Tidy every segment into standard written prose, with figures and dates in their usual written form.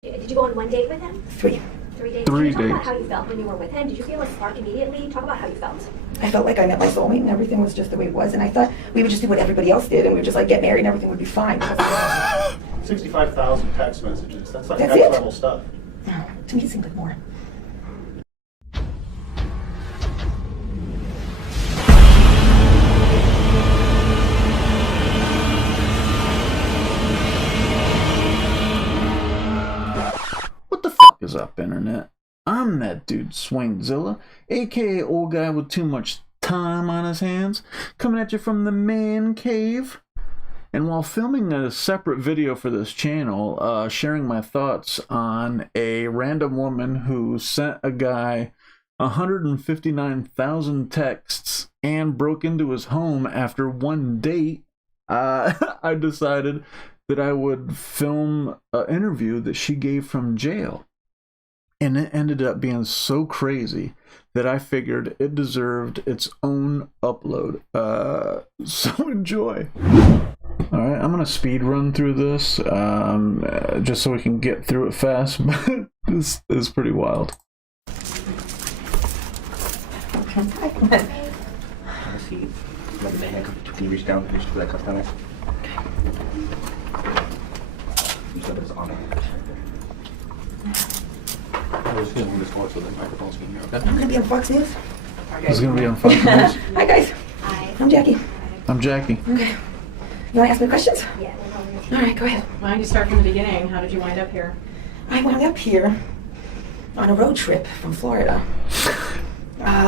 Did you go on one date with him? 3. 3 days. Three Can you talk about dates. how you felt when you were with him? Did you feel a spark immediately? Talk about how you felt. I felt like I met my soulmate and everything was just the way it was. And I thought we would just do what everybody else did and we would just like get married and everything would be fine. 65,000 text messages. That's like That's next it? level stuff. Oh, to me it seemed like more. What the f is up, internet? I'm that dude, Swingzilla, aka old guy with too much time on his hands, coming at you from the man cave. And while filming a separate video for this channel, sharing my thoughts on a random woman who sent a guy 159,000 texts and broke into his home after one date, I decided that I would film an interview that she gave from jail. And it ended up being so crazy that I figured it deserved its own upload. So enjoy. Alright, I'm going to speed run through this just so we can get through it fast. But this is pretty wild. Can you reach down, reach for that cuff down there? You said it's on it. I was just moving this forward so the microphone's being here, okay? I'm going to be on Fox News. This is going to be on Fox News. Hi guys. Hi. I'm Jackie. I'm Jackie. Okay. You want to ask me questions? Yeah, no problem. All right, go ahead. Why don't you start from the beginning? How did you wind up here? I wound up here on a road trip from Florida,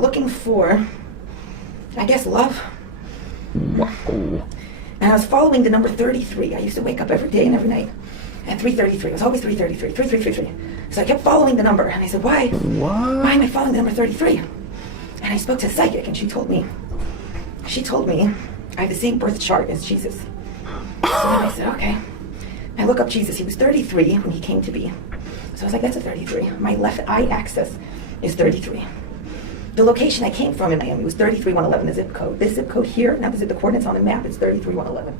looking for, I guess, love. Wow. And I was following the number 33. I used to wake up every day and every night at 3:33. It was always 3:33, 3:33. So I kept following the number, and I said, why What? am I following the number 33? And I spoke to a psychic, and she told me, I have the same birth chart as Jesus. So I said, okay. I look up Jesus. He was 33 when he came to be. So I was like, that's a 33. My left eye axis is 33. The location I came from in Miami was 33111, the zip code. This zip code here, now the coordinates on the map, is 33111.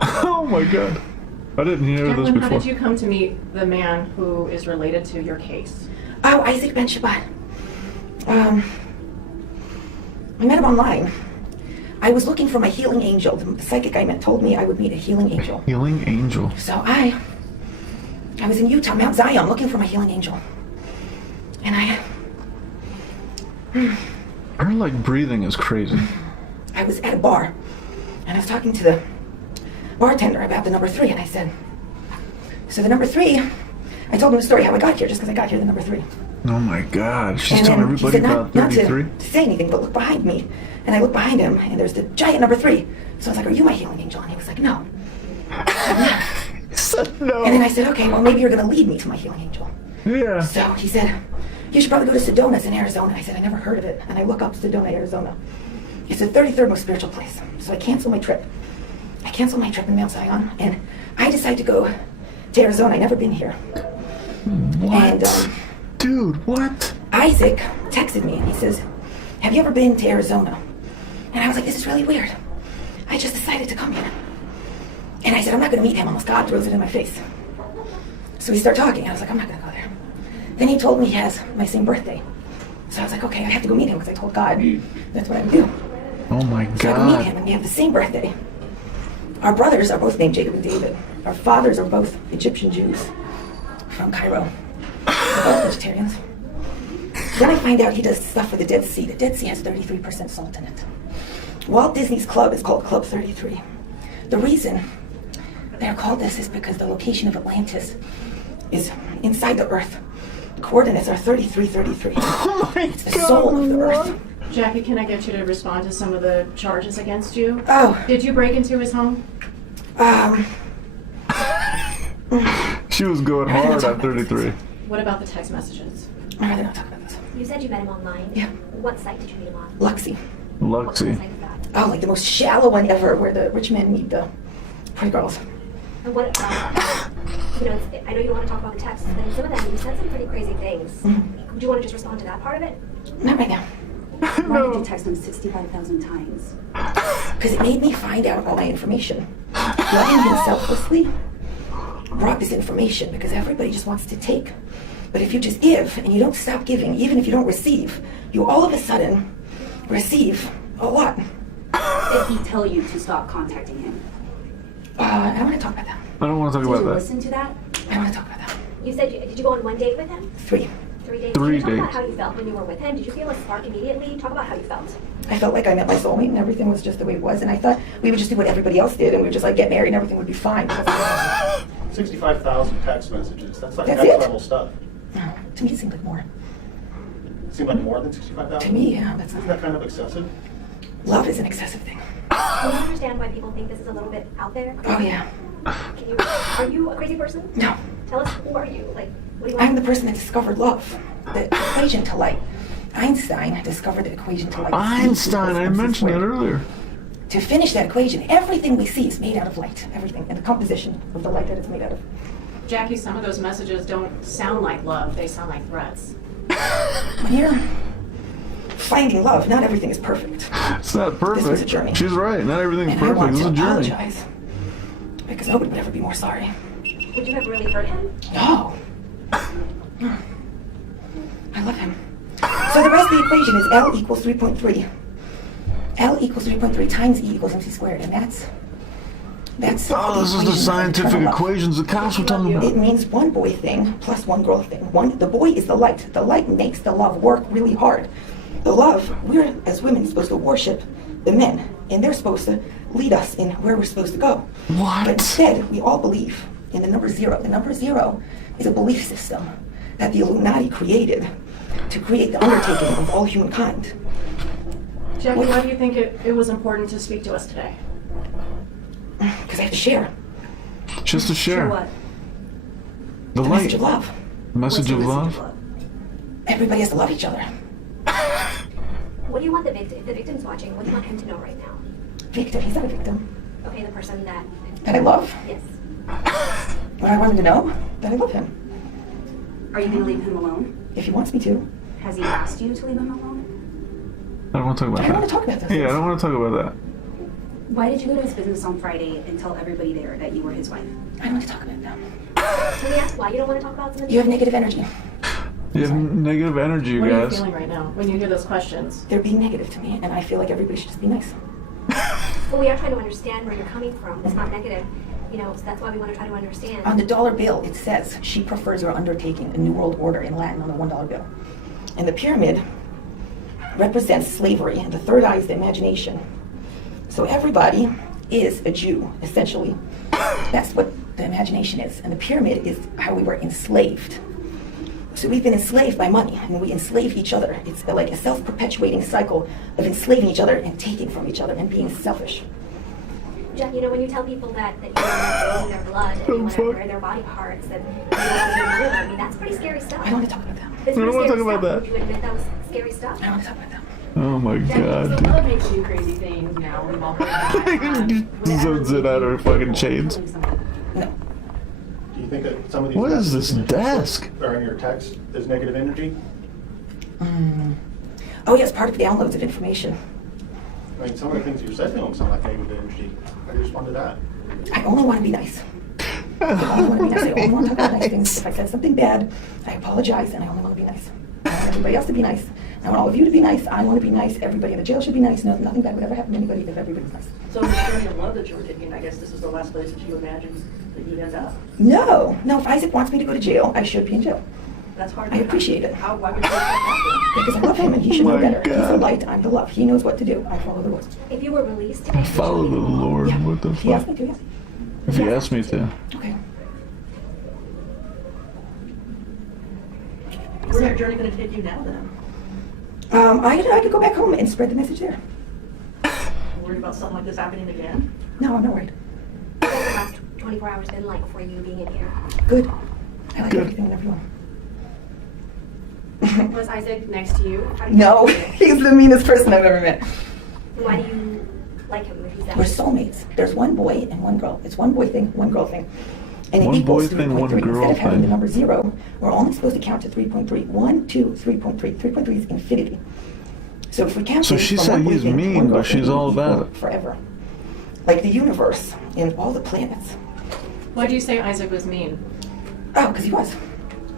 Oh my god. I didn't hear this Jacqueline, how before. did you come to meet the man who is related to your case? Oh, Isaac Ben Shabbat. I met him online. I was looking for my healing angel. The psychic I met told me I would meet a healing angel. Healing angel. So I was in Utah, Mount Zion, looking for my healing angel. And Her like breathing is crazy. I was at a bar, and I was talking to the bartender about the number 3, and I said, so the number 3, I told him the story how I got here, just because I got here the number 3. Oh my god. She's And telling then he everybody said about not 33? to say anything, but look behind me. And I looked behind him, and there's the giant number 3. So I was like, are you my healing angel? And he was like, no. He said no. And then I said, okay, well, maybe you're going to lead me to my healing angel. Yeah. So he said, you should probably go to Sedona's in Arizona. I said, I never heard of it. And I look up Sedona, Arizona. It's the 33rd most spiritual place. So I cancel my trip. I cancel my trip in Mount Zion, and I decide to go to Arizona. I've never been here. What? And Dude, what? Isaac texted me, and he says, have you ever been to Arizona? And I was like, this is really weird. I just decided to come here. And I said, I'm not going to meet him unless God throws it in my face. So we start talking. I was like, I'm not going to go there. Then he told me he has my same birthday. So I was like, okay, I have to go meet him because I told God that's what I would do. Oh my So I go meet him, god. and we have the same birthday. Our brothers are both named Jacob and David. Our fathers are both Egyptian Jews from Cairo. We're both vegetarians. Then I find out he does stuff for the Dead Sea. The Dead Sea has 33% salt in it. Walt Disney's club is called Club 33. The reason they're called this is because the location of Atlantis is inside the Earth. The coordinates are 3333. Oh my It's the soul of the Earth. Jackie, can I get you to respond to some of the charges against you? Oh, Did you break into his home? She was going hard at 33. What about the text messages? I'd rather not talk about this. You said you met him online. Yeah. What site did you meet him on? Luxie. What kind of Luxie. site is that? Oh, like the most shallow one ever, where the rich men meet the pretty girls. And what, I know you don't want to talk about the texts, but in some of them, you said some pretty crazy things. Do you want to just respond to that part of it? Not right now. Why did you text him 65,000 times? Because it made me find out all my information. Loving him selflessly brought this information because everybody just wants to take. But if you just give and you don't stop giving, even if you don't receive, you all of a sudden receive a lot. Did he tell you to stop contacting him? I don't want to talk about that. I don't want to talk Did about you that. listen to that? I don't want to talk about that. You said, did you go on one date with him? 3. 3 days? Three Can you talk about dates. how you felt when you were with him? Did you feel a spark immediately? Talk about how you felt. I felt like I met my soulmate and everything was just the way it was. And I thought we would just do what everybody else did and we would just like get married and everything would be fine. 65,000 text messages. That's like That's next it? level stuff. To me, it seemed like more. Seemed like more than 65,000? To me, yeah, that's Isn't that kind of excessive? love is an excessive thing. Do you understand why people think this is a little bit out there? Oh yeah. Are you a crazy person? No, Tell us, who are you? Like, what do you I'm want? the person that discovered love, the equation to light. Einstein discovered the equation to light. Einstein, I mentioned that earlier. To finish that equation, everything we see is made out of light. Everything, and the composition of the light that it's made out of. Jackie, some of those messages don't sound like love, they sound like threats. When you're finding love, not everything is perfect. It's not perfect. This was a journey. She's right. Not everything's And I perfect. want It's to a journey. apologize. Because nobody would ever be more sorry. Would you have really hurt him? No. I love him. So the rest of the equation is L equals 3.3. L equals 3.3 times E equals MC squared. And that's Oh, this is the scientific equations the cops were talking about. It means one boy thing plus one girl thing. The boy is the light. The light makes the love work really hard. The love, we're as women supposed to worship the men, and they're supposed to lead us in where we're supposed to go. What? But instead, we all believe in the number 0. The number 0 is a belief system that the Illuminati created to create the undertaking of all humankind. Jackie, why do you think it was important to speak to us today? Because I have to share Just to Sure share. what? The the message light. of love. Message of love. Everybody has to love each other. What do you want the victim, if the victim's watching, what do you want him to know right now? Victim, he's not a victim. Okay, the person that, That I love. yes. What I want him to know, that I love him. Are you going to leave him alone? If he wants me to. Has he asked you to leave him alone? I don't want to talk about I that. don't want to talk about this. Yeah, I don't want to talk about that. Why did you go to his business on Friday and tell everybody there that you were his wife? I don't want to talk about that. Can we ask why you don't want to talk about some of You have negative energy. You have negative energy, you What are you guys. feeling right now when you hear those questions? They're being negative to me, and I feel like everybody should just be nice. Well, we are trying to understand where you're coming from. It's not negative, so that's why we want to try to understand. On the dollar bill, it says she prefers her undertaking a new world order in Latin on the $1 bill. And the pyramid represents slavery, and the third eye is the imagination. So everybody is a Jew, essentially. That's what the imagination is. And the pyramid is how we were enslaved. So we've been enslaved by money, and we enslave each other. It's like a self-perpetuating cycle of enslaving each other and taking from each other and being selfish. Jack, when you tell people that you want to own their blood and you want to wear their body parts and you want to be one of them, that's pretty scary stuff. I don't want to talk about that. It's I don't pretty wanna scary talk about stuff. that. Would you admit that was scary stuff? I don't want to talk about that. Oh my So god. love makes you do crazy things now. We've all heard that. Zones it out of fucking chains. No. Do you think that some of these What is messages this desk? that are in your text is negative energy? Oh yeah, it's part of downloads of information. I mean, some of the things you said don't sound like negative energy. How do you respond to that? I only want to be nice. I only want to be nice. I only want to talk about nice things. If I said something bad, I apologize, and I only want to be nice. I want everybody else to be nice. I want all of you to be nice. I want to be nice. Everybody in the jail should be nice. No, nothing bad would ever happen to anybody if everybody's nice. So the journey of love that you were taking, I guess this is the last place that you imagined that you'd end up. No, if Isaac wants me to go to jail, I should be in jail. That's hard. I appreciate it. Why would you accept that Because I love him and he should know My better. He's the God. light, I'm the love. He knows what to do. I follow the rules. If you were released today, would you Follow leave the him alone? Lord. Yeah. What the He asked fuck? me to, yes. If he asked me to. Okay. then? Where's your journey going to take you now then? I could go back home and spread the message there. Worried about something like this happening again? No, I'm not worried. What has the last 24 hours been like for you being in here? Good. I like Good. everything and everyone. Was Isaac next to you? How do you No, feel? he's the meanest person I've ever met. Why do you like him if he's that We're way? soulmates. There's one boy and one girl. It's one boy thing, one girl thing. And it One equals boy thing, one 3.3. girl Instead of having the thing. number 0, we're only supposed to count to 3.3. 1, 2, 3.3. 3.3 is infinity. So if we count So things she from said one boy he's thing to mean, one girl but she's thing, all we about equal it. Forever. Like the universe and all the planets. Why do you say Isaac was mean? Oh, because he was.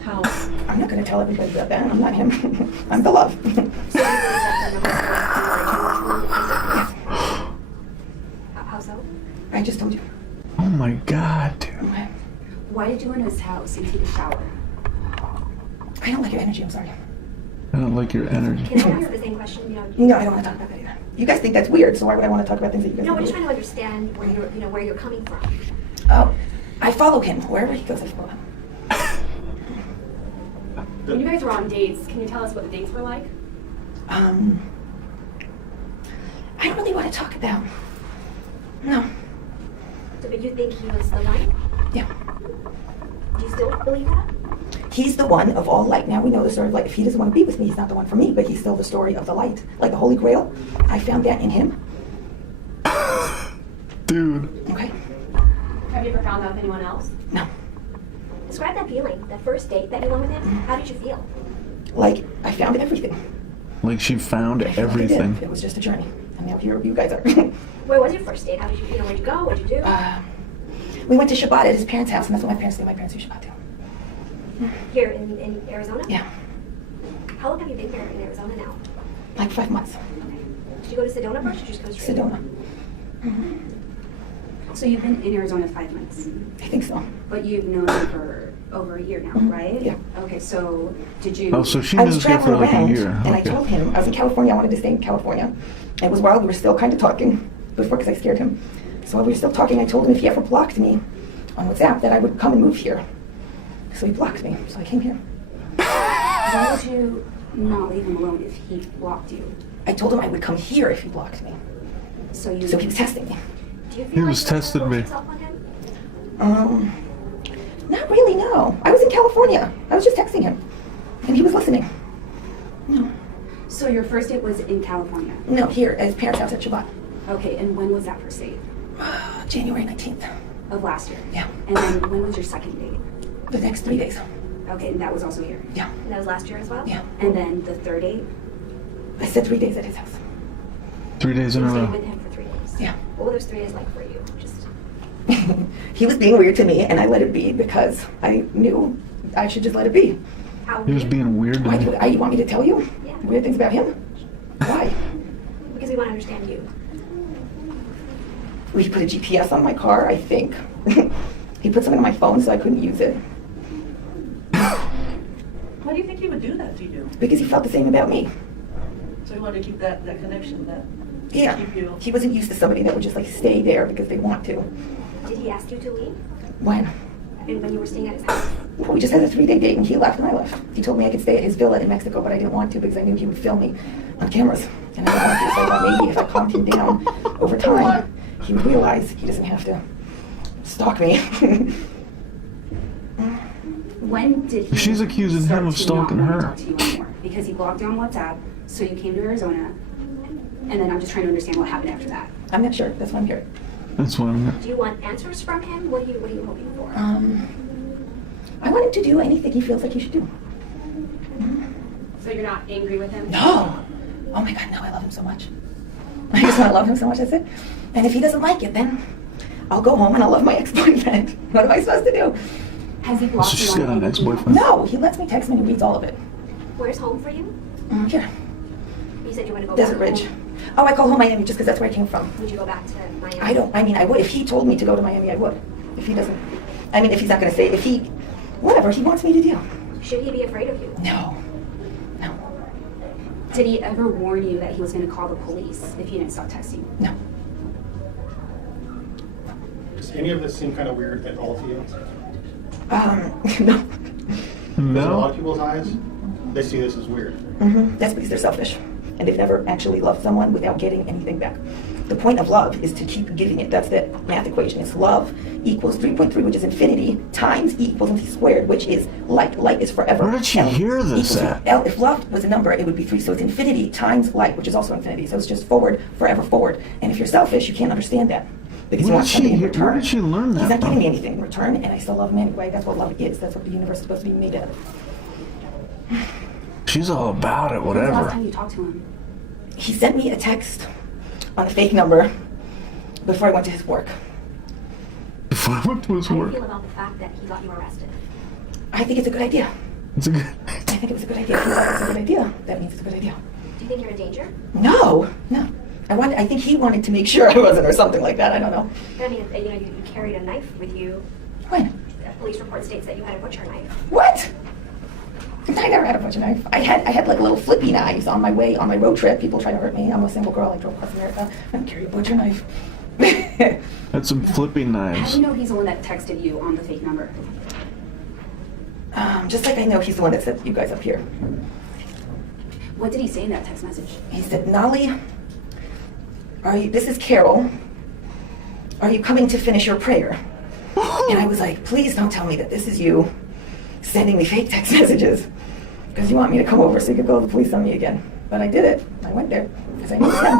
How? I'm not going to tell everybody about that. I'm not him. I'm the love. So you believe that the number one Isaac? How so? I just told you. Oh my god, dude. Why did you go into his house and take a shower? I don't like your energy. I'm sorry. I don't like your energy. Can I ask the same question? You know, No, I don't want to talk about that either. You guys think that's weird, so why would I want to talk about things that you guys no, we're think just are trying to understand where you're, where you're coming from. weird? Oh, I follow him. Wherever he goes, I follow him. When you guys were on dates, can you tell us what the dates were like? I don't really want to talk about. No. So, but you think he was the one? Yeah. Do you still believe that? He's the one of all light. Now we know the story of light. If he doesn't want to be with me, he's not the one for me, but he's still the story of the light. Like the Holy Grail, I found that in him. Dude. Okay? Have you ever found out with anyone else? No. Describe that feeling, that first date that you went with him. How did you feel? Like, I found everything. Like she found I found everything. It was just a journey. And now here you guys are. Where was your first date? How did you, where'd you go? What'd you do? We went to Shabbat at his parents' house, and that's what my parents do. My parents do Shabbat too. Here in Arizona? Yeah. How long have you been here in Arizona now? Like 5 months. Did you go to Sedona first or did you just go straight? Sedona. So you've been in Arizona 5 months, I think so. but you've known him for over a year now, right? Yeah. Okay, so did you? Oh, so she I knows was her for traveling like a around, year. and I Okay. told him, I was in California, I wanted to stay in California. It was while we were still kind of talking, before, because I scared him. So while we were still talking, I told him if he ever blocked me on WhatsApp, that I would come and move here. So he blocked me, so I came here. Why would you not leave him alone if he blocked you? I told him I would come here if he blocked me. So you. So he was testing me. Do you feel He like was you have to testing force me. yourself on him? Not really, no. I was in California. I was just texting him. And he was listening. No. So your first date was in California. No, here at his parents' house at Shabbat. Okay, and when was that first date? January 19th. Of last year. Yeah. And then when was your second date? The next 3 days. Okay, and that was also here. Yeah. And that was last year as well? Yeah. And then the third date? I said 3 days at his house. 3 days in You a stayed row. with him for 3 days? Yeah. What were those 3 days like for you? Just He was being weird to me, and I let it be because I knew I should just let it be. how He was weird? being weird to Why me. do you want me to tell you Yeah. weird things about him? Why? Because we want to understand you. He put a GPS on my car, I think. He put something on my phone so I couldn't use it Why do you think he would do that to you? because he felt the same about me. So you wanted to keep that connection, that Yeah. keep you. He wasn't used to somebody that would just like stay there because they want to. Did he ask you to leave? When? And when you were staying at his house? Well, we just had a 3-day date and he left and I left. He told me I could stay at his villa in Mexico, but I didn't want to because I knew he would film me on cameras. And I didn't want to, so I thought maybe if I calmed him down over time, he would realize he doesn't have to stalk me. When did he? She's accusing start him of to stalking not want her. to talk to you anymore? Because he blocked you on WhatsApp, so you came to Arizona, and then I'm just trying to understand what happened after that. I'm not sure. That's why I'm here. That's what I'm. Do you want answers from him? What are you hoping for? I want him to do anything he feels like he should do. So you're not angry with him? No! Oh my God, no, I love him so much. I just want to love him so much, that's it. And if he doesn't like it, then I'll go home and I'll love my ex-boyfriend. What am I supposed to do? Has he blocked So you she's on got an anything? ex-boyfriend? No, he lets me text me and he reads all of it. Where's home for you? Here, You said you want to go Desert back Ridge. home. Oh, I call home Miami just because that's where I came from. Would you go back to Miami? I would. If he told me to go to Miami, I would. If he doesn't, if he's not going to say, whatever he wants me to do. Should he be afraid of you? No. Did he ever warn you that he was going to call the police if you didn't stop texting? No. Does any of this seem kind of weird at all to you? No. Because in a lot No. of people's eyes, they see this as weird. That's because they're selfish. And they've never actually loved someone without getting anything back. The point of love is to keep giving it. That's the math equation. It's love equals 3.3, which is infinity, times E equals MC squared, which is light. Light is forever. Where did she L hear this equals- at? L, if love was a number, it would be 3. So it's infinity times light, which is also infinity. So it's just forward, forever forward. And if you're selfish, you can't understand that. Because you Where want did something in she- return. where did she learn that He's not from? giving me anything in return, and I still love him anyway. That's what love is. That's what the universe is supposed to be made out of. She's all about it, When's the last whatever. time you talked to him? He sent me a text on a fake number before I went to his work. Before I went to his How do you work. feel about the fact that he got you arrested? I think it's a good idea. It's a good. I think it was a good idea. If he thought it's a good idea, that means it's a good idea. Do you think you're in danger? No. I think he wanted to make sure I wasn't or something like that. I don't know. I mean, you know, you carried a knife with you. When? A police report states that you had a butcher knife. What? I never had a butcher knife. I had like little flippy knives on my road trip. People try to hurt me. I'm a single girl. I drove across America. I don't carry a butcher knife. Had some flippy How knives. do you know he's the one that texted you on the fake number? Just like I know he's the one that set you guys up here. What did he say in that text message? He said, Nolly, this is Carol. Are you coming to finish your prayer? And I was like, please don't tell me that this is you sending me fake text messages. Because you want me to come over so you could call the police on me again. But I did it. I went there because I knew him.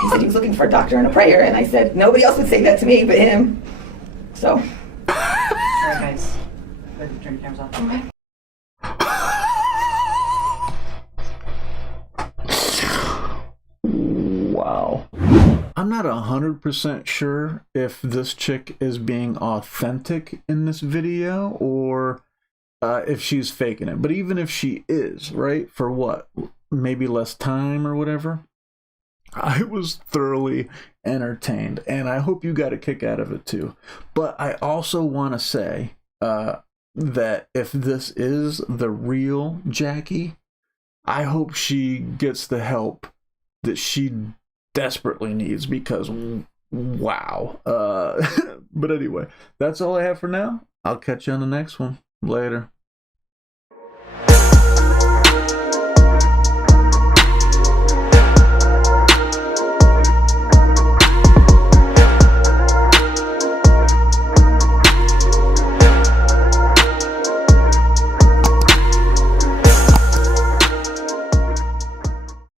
He said he was looking for a doctor and a prayer. And I said, nobody else would say that to me but him. So. All right, guys. Go ahead and turn your cameras off. Okay. Wow. I'm not 100% sure if this chick is being authentic in this video or if she's faking it. But even if she is, right, for what? Maybe less time or whatever? I was thoroughly entertained, and I hope you got a kick out of it too. But I also want to say that if this is the real Jackie, I hope she gets the help that she desperately needs, because wow. But anyway, that's all I have for now. I'll catch you on the next one. Later.